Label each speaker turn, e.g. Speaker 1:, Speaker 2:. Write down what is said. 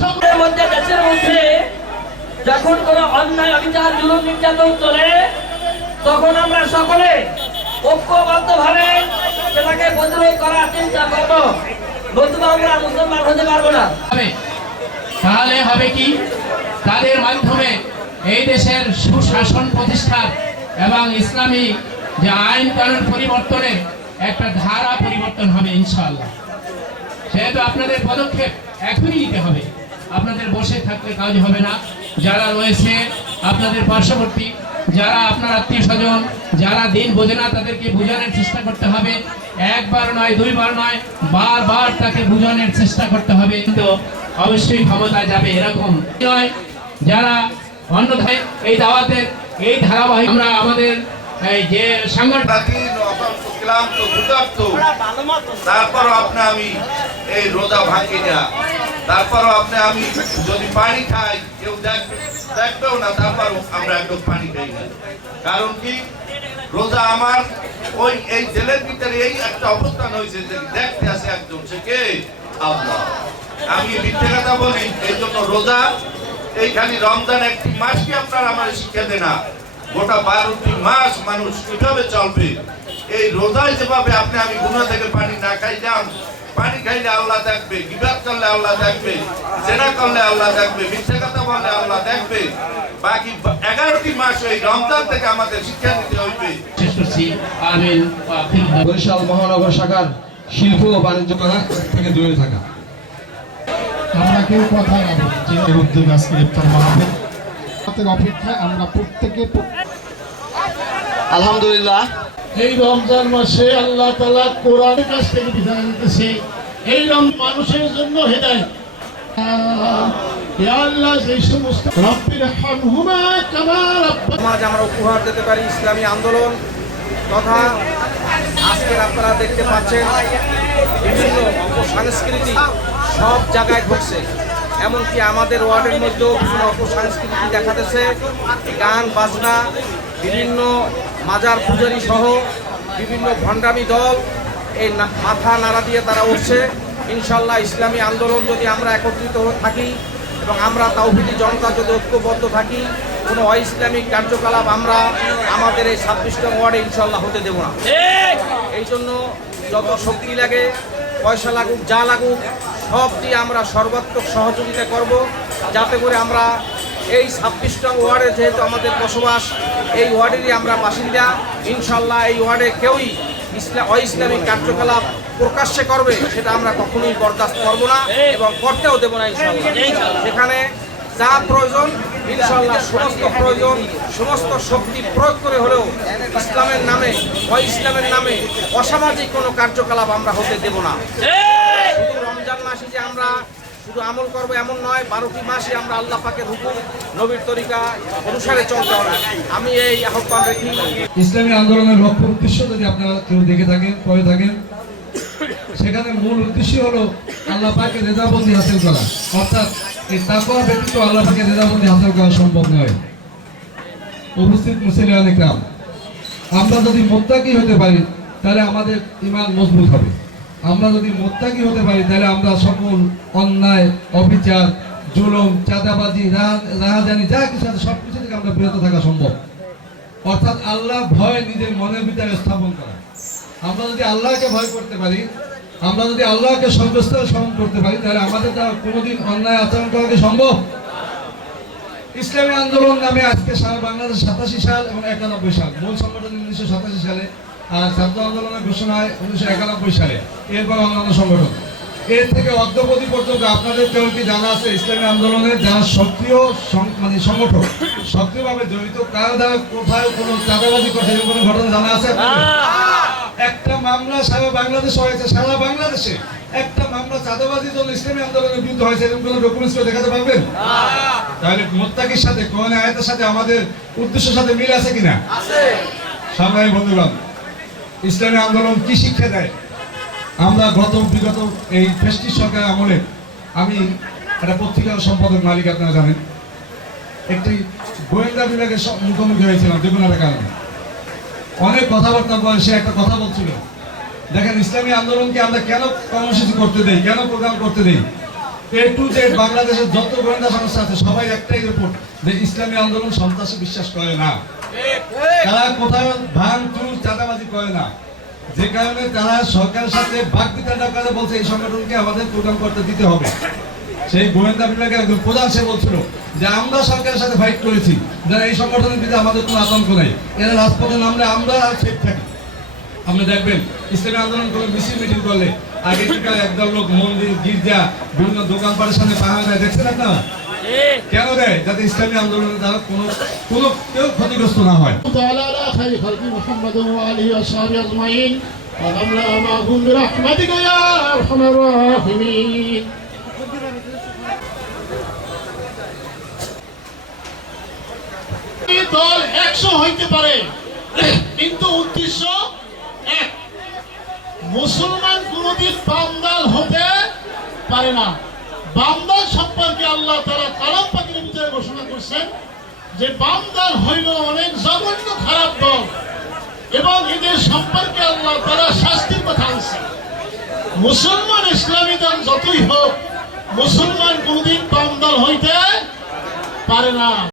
Speaker 1: সকলের মধ্যে দেশের মধ্যে যখন কোনো অন্যায় অবিচার জুলুম নির্যাতন চলে তখন আমরা সকলে ঐক্যবদ্ধভাবে সেটাকে প্রতিরোধ করার চিন্তা করব। নতুবা আমরা মুসলমান হতে পারব না।
Speaker 2: তাহলে হবে কি? তাদের মাধ্যমে এই দেশের সুশাসন প্রতিষ্ঠার এবং ইসলামী যে আইন কানুন পরিবর্তনের একটা ধারা পরিবর্তন হবে ইনশাআল্লাহ। সেহেতু আপনাদের পদক্ষেপ এখনই নিতে হবে। আপনাদের বসে থাকলে কাজ হবে না। যারা রয়েছে আপনাদের পার্শ্ববর্তী, যারা আপনার আত্মীয় স্বজন যারা দিন বোঝে না তাদেরকে বোঝানোর চেষ্টা করতে হবে। একবার নয়, দুইবার নয়, বারবার তাকে বোঝানোর চেষ্টা করতে হবে। কিন্তু অবশ্যই ক্ষমতা যাবে এরকম নয়। যারা অন্যথায় এই দাওয়াতের এই ধারাবাহিক আমরা আমাদের যে সংগঠন
Speaker 3: ক্লান্ত ক্ষুধার্ত তারপরও আপনি আমি এই রোজা ভাঙি না। তারপরও আপনি আমি যদি পানি খাই কেউ দেখবেও না তারপরও আমরা একদম পানি খাই না। কারণ কি? রোজা আমার ওই এই জেলের ভিতরে এই একটা অবস্থান হয়েছে যে দেখতে আছে একজন সে কে? আল্লাহ। আমি মিথ্যে কথা বলি এই জন্য রোজা এইখানে রমজান একটি মাস কি আপনারা আমার শিক্ষা দেন গোটা বারোটি মাস মানুষ কীভাবে চলবে? এই রোজায় যেভাবে আপনি, আমি গুণা থেকে পানি না খাইলাম, পানি খাইলে আল্লাহ দেখবে বিবাদ করলে আল্লাহ দেখবে, জেনা করলে আল্লাহ দেখবে, মিথ্যে কথা বললে আল্লাহ দেখবে। বাকি এগারোটি মাস এই রমজান থেকে আমাদের শিক্ষা নিতে হইবে।
Speaker 4: বরিশাল মহানগর শাখার শিল্প ও বাণিজ্য করা থেকে দূরে থাকা।
Speaker 5: আমরা কেউ কথা না। যে এর উদ্যোগ আজকে ইফতার মাহফিল আমাদের অপেক্ষায় আমরা প্রত্যেকে
Speaker 6: আলহামদুলিল্লাহ।
Speaker 5: এই রমজান মাসে আল্লাহ তালা কোরআনের কাছ থেকে বিধান দিতেছে এই রম মানুষের জন্য হেদায়
Speaker 6: আমরা উপহার দিতে পারি ইসলামী আন্দোলন তথা আজকের আপনারা দেখতে পাচ্ছেন বিভিন্ন অপসংস্কৃতি সব জায়গায় ঘটছে এমনকি আমাদের ওয়ার্ডের মধ্যেও বিভিন্ন অপসংস্কৃতি দেখা যাচ্ছে গান বাজনা বিভিন্ন মাজার পূজারি সহ বিভিন্ন ভণ্ডামি দল এই মাথা নাড়া দিয়ে তারা উঠছে। ইনশাল্লাহ ইসলামী আন্দোলন যদি আমরা একত্রিত থাকি এবং আমরা তাওহিদি জনতা যদি ঐক্যবদ্ধ থাকি কোনো অইসলামিক কার্যকলাপ আমরা আমাদের এই ছাব্বিশ নং ওয়ার্ডে ইনশাল্লাহ হতে দেব না। এই জন্য যত শক্তি লাগে পয়সা লাগুক যা লাগুক সব দিয়ে আমরা সর্বাত্মক সহযোগিতা করব। যাতে করে আমরা এই ছাব্বিশটা ওয়ার্ডে যেহেতু আমাদের বসবাস, এই ওয়ার্ডেরই আমরা বাসিন্দা। ইনশাল্লাহ এই ওয়ার্ডে কেউই ইসলাম অইসলামিক কার্যকলাপ প্রকাশ্যে করবে সেটা আমরা কখনোই বরদাস্ত করব না এবং করতেও দেবো না ইনশাল্লাহ সেখানে যা প্রয়োজন ইনশাল্লাহ সমস্ত প্রয়োজন, সমস্ত শক্তি প্রয়োগ করে হলেও ইসলামের নামে অ ইসলামের নামে অসামাজিক কোনো কার্যকলাপ আমরা হতে দেব না। যে আমরা শুধু আমল করব এমন নয়, বারোটি মাসে আমরা আল্লাহ পাকের হুকুম নবীর তরিকা অনুসারে চলতে হবে। আমি এই আহ্বান রেখি
Speaker 4: ইসলামী আন্দোলনের লক্ষ্য উদ্দেশ্য যদি আপনারা কেউ দেখে থাকেন, পড়ে থাকেন সেখানে মূল উদ্দেশ্য হলো আল্লাহ পাকে রেজাবন্দি হাসিল করা। অর্থাৎ এই তাকওয়া ব্যতীত আল্লাহ পাকে রেজাবন্দি হাসিল করা সম্ভব নয়। উপস্থিত মুসলিম আমরা যদি মোত্তাকি হতে পারি, তাহলে আমাদের ইমান মজবুত হবে। আমরা যদি মোত্তাকি হতে পারি, তাহলে আমরা সকল অন্যায়, অবিচার, জুলুম, চাঁদাবাজি, রাহা- রাহাজানি, যা কিছু আছে সব কিছু থেকে আমরা বিরত থাকা সম্ভব। অর্থাৎ আল্লাহ ভয় নিজের মনের ভিতরে স্থাপন করা। আমরা যদি আল্লাহকে ভয় করতে পারি, আমরা যদি আল্লাহকে সর্বস্তরে স্মরণ করতে পারি, তাহলে আমাদের দ্বারা কোনোদিন অন্যায় আচরণ করা কি সম্ভব? ইসলামী আন্দোলন নামে আজকে সারা বাংলাদেশ সাতাশি সাল এবং একানব্বই সাল, মূল সংগঠন উনিশশো সাতাশি সালে ছাত্র আন্দোলনের ঘোষণা হয় উনিশশো একানব্বই সালে। এরপর অন্যান্য সংগঠন। এর থেকে অদ্যবধি পর্যন্ত আপনাদের কেউ কি জানা আছে ইসলামী আন্দোলনের যারা সক্রিয় মানে সংগঠন সক্রিয়ভাবে জড়িত কারও দ্বারা কোথাও কোনো চাঁদাবাজি কোনো ঘটনা জানা আছে একটা মামলা সারা বাংলাদেশে হয়েছে সারা বাংলাদেশে একটা মামলা চাঁদাবাজির জন্য ইসলামী আন্দোলনের বিরুদ্ধে হয়েছে এরকম কোনো ডকুমেন্টস করে দেখাতে পারবেন? তাহলে মোত্তাকির সাথে আয়াতের সাথে আমাদের উদ্দেশ্যের সাথে মিল আছে কিনা? সংগ্রামী বন্ধুগণ ইসলামী আন্দোলন কি শিক্ষা দেয়? আমরা গত বিগত এই ফেস্টিস সরকার আমলে আমি একটা পত্রিকার সম্পাদক মালিক আপনারা জানেন। একটি গোয়েন্দা বিভাগের মুখোমুখি হয়েছিলাম একটা কারণে। অনেক কথাবার্তা বলে সে একটা কথা বলছিল। দেখেন ইসলামী আন্দোলনকে আমরা কেন কর্মসূচি করতে দেই কেন প্রোগ্রাম করতে দেই? এ টু জেড বাংলাদেশের যত গোয়েন্দা সংস্থা আছে সবাই একটাই রিপোর্ট যে ইসলামী আন্দোলন সন্ত্রাসে বিশ্বাস করে না। তারা কোথাও ভাঙ চাঁদাবাজি করে না। যে কারণে তারা সরকারের সাথে বাক বিতরণ করে বলছে, এই সংগঠনকে আমাদের প্রোগ্রাম করতে দিতে হবে। সেই গোয়েন্দা বিভাগের একজন প্রধান, সে বলছিল যে, আমরা সরকারের সাথে ফাইট করেছি। যারা এই সংগঠনের বিরুদ্ধে আমাদের কোনো আতঙ্ক নেই। এরা রাজপথে নামলে আমরা সেফ থাকি। আপনি দেখবেন, ইসলামী আন্দোলন করে মিছিল মিটিং করলে আগে একদল লোক মন্দির, গির্জা, বিভিন্ন দোকানপাটের সামনে পাহাড় দেখছেন আপনারা? কেন দেয়? যাতে ইসলামী কোনো কোনো কেউ ক্ষতিগ্রস্ত না হয়।
Speaker 5: দল একশো হইতে পারে, কিন্তু উদ্দেশ্য মুসলমান কোনদিন বামদাল হতে পারে না। বামদাল সম্পর্কে আল্লাহ তারা কালাম পাখির ভিতরে ঘোষণা করছেন যে বামদার হইল অনেক জঘন্য খারাপ দল এবং এদের সম্পর্কে আল্লাহ তারা শাস্তির কথা আনছে মুসলমান ইসলামী দল যতই হোক, মুসলমান কোনদিন বামদল হইতে পারে না।